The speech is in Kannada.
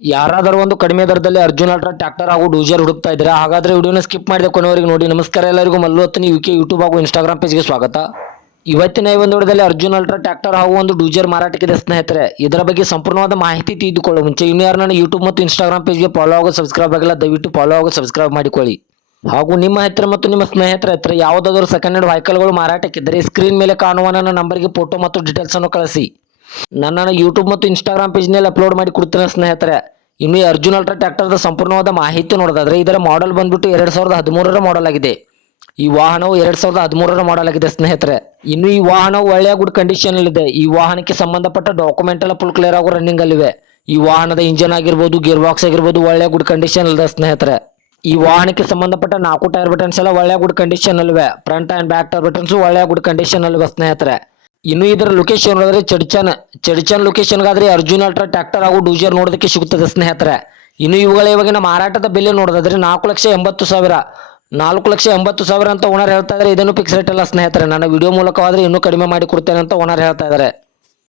ಯಾರಾದರೂ ಒಂದು ಕಡಿಮೆ ದರದಲ್ಲಿ ಅರ್ಜುನ್ ಅಲ್ಟ್ರಾ ಟ್ರ್ಯಾಕ್ಟರ್ ಹಾಗೂ ಡೂಜರ್ ಹುಡುಕ್ತಾ ಇದ್ರೆ ಹಾಗಾದ್ರೆ ವಿಡಿಯೋನ ಸ್ಕಿಪ್ ಮಾಡಿದ ಕೊನೆವರೆಗೆ ನೋಡಿ. ನಮಸ್ಕಾರ ಎಲ್ಲರಿಗೂ. Mallu Hattani U K YouTube ಹಾಗೂ ಇನ್ಸ್ಟಾಗ್ರಾಮ್ ಪೇಜ್ಗೆ ಸ್ವಾಗತ. ಇವತ್ತಿನ ಈ ಒಂದು ವಿಡಿಯೋದಲ್ಲಿ ಅರ್ಜುನ್ ಅಲ್ಟ್ರಾ ಟ್ರ್ಯಾಕ್ಟರ್ ಹಾಗೂ ಒಂದು ಡೂಜರ್ ಮಾರಾಟಕ್ಕಿದೆ ಸ್ನೇಹಿತರೆ. ಇದರ ಬಗ್ಗೆ ಸಂಪೂರ್ಣವಾದ ಮಾಹಿತಿ ತಿಳಿದುಕೊಳ್ಳೋ ಮುಂಚೆ ಇನ್ನು ಯಾರು ನನ್ನ ಯೂಟ್ಯೂಬ್ ಮತ್ತು ಇನ್ಸ್ಟಾಗ್ರಾಮ್ ಪೇಜ್ಗೆ ಫಾಲೋ ಆಗೋ ಸಬ್ಸ್ಕ್ರೈಬ್ ಆಗಿಲ್ಲ, ದಯವಿಟ್ಟು ಫಾಲೋ ಆಗೋ ಸಬ್ಸ್ಕ್ರೈಬ್ ಮಾಡಿಕೊಳ್ಳಿ. ಹಾಗೂ ನಿಮ್ಮ ಹತ್ತಿರ ಮತ್ತು ನಿಮ್ಮ ಸ್ನೇಹಿತರ ಹತ್ತಿರ ಯಾವುದಾದರೂ ಸೆಕೆಂಡ್ ಹ್ಯಾಂಡ್ ವೆಹಿಕಲ್ಗಳು ಮಾರಾಟಕ್ಕಿದ್ದರೆ ಸ್ಕ್ರೀನ್ ಮೇಲೆ ಕಾಣುವ ನನ್ನ ನಂಬರ್ಗೆ ಫೋಟೋ ಮತ್ತು ಡೀಟೇಲ್ಸ್ ಅನ್ನು ನನ್ನನ್ನು ಯೂಟ್ಯೂಬ್ ಮತ್ತು ಇನ್ಸ್ಟಾಗ್ರಾಮ್ ಪೇಜ್ನಲ್ಲಿ ಅಪ್ಲೋಡ್ ಮಾಡಿ ಕೊಡ್ತೀನಿ ಸ್ನೇಹಿತರೆ. ಇನ್ನು ಈ ಅರ್ಜುನ್ ಅಲ್ಟ್ರಾ ಟ್ರ್ಯಾಕ್ಟರ್ದ ಸಂಪೂರ್ಣವಾದ ಮಾಹಿತಿ ನೋಡೋದಾದ್ರೆ, ಇದರ ಮಾಡೆಲ್ ಬಂದ್ಬಿಟ್ಟು ಎರಡು ಸಾವಿರದ ಹದಿಮೂರರ ಮಾಡೆಲ್ ಆಗಿದೆ. ಈ ವಾಹನವು ಎರಡು ಸಾವಿರದ ಹದಿಮೂರರ ಮಾಡೆಲ್ ಆಗಿದೆ ಸ್ನೇಹಿತರೆ. ಇನ್ನು ಈ ವಾಹನವು ಒಳ್ಳೆಯ ಗುಡ್ ಕಂಡೀಷನ್ ಇದೆ ಈ ವಾಹನಕ್ಕೆ ಸಂಬಂಧಪಟ್ಟ ಡಾಕ್ಯುಮೆಂಟ್ ಎಲ್ಲ ಫುಲ್ ಕ್ಲಿಯರ್ ಆಗೋ ರನ್ನಿಂಗ್ ಅಲ್ಲಿವೆ. ಈ ವಾಹನದ ಇಂಜನ್ ಆಗಿರ್ಬೋದು ಗೇರ್ ಬಾಕ್ಸ್ ಆಗಿರ್ಬೋದು, ಒಳ್ಳೆಯ ಗುಡ್ ಕಂಡೀಷನ್ ಇದೆ ಸ್ನೇಹಿತರೆ. ಈ ವಾಹನಕ್ಕೆ ಸಂಬಂಧಪಟ್ಟ ನಾಲ್ಕು ಟೈರ್ ಬಟನ್ಸ್ ಎಲ್ಲ ಒಳ್ಳೆಯ good condition ಅಲ್ಲಿವೆ. Front and back tyre buttons ಒಳ್ಳೆಯ ಗುಡ್ ಕಂಡೀಷನ್ ಅಲ್ಲಿವೆ ಸ್ನೇಹಿತರೆ. ಇನ್ನು ಇದರ ಲೊಕೇಶನ್ ನೋಡಿದ್ರೆ ಚಡ್ಚನ್ ಚಡ್ಚನ್ ಲೊಕೇಶನ್ಗಾದ್ರೆ ಅರ್ಜುನ್ ಅಲ್ಟ್ರಾ ಟ್ರ್ಯಾಕ್ಟರ್ ಹಾಗೂ ಡೂಜರ್ ನೋಡೋದಕ್ಕೆ ಸಿಗುತ್ತದೆ ಸ್ನೇಹಿತರೆ. ಇನ್ನು ಇವುಗಳ ಇವಾಗಿನ ಮಾರಾಟದ ಬೆಲೆ ನೋಡೋದಾದ್ರೆ ನಾಲ್ಕು ಲಕ್ಷ ಎಂಬತ್ತು ಸಾವಿರ. ನಾಲ್ಕು ಲಕ್ಷ ಎಂಬತ್ತು ಸಾವಿರ ಅಂತ ಓನರ್ ಹೇಳ್ತಾ ಇದ್ದಾರೆ. ಇದನ್ನು ಫಿಕ್ಸ್ ರೇಟ್ ಅಲ್ಲ ಸ್ನೇಹಿತರೆ. ನನ್ನ ವಿಡಿಯೋ ಮೂಲಕವಾದ್ರೆ ಇನ್ನೂ ಕಡಿಮೆ ಮಾಡಿ ಕೊಡ್ತೇನೆ ಅಂತ ಓನರ್ ಹೇಳ್ತಾ ಇದ್ದಾರೆ.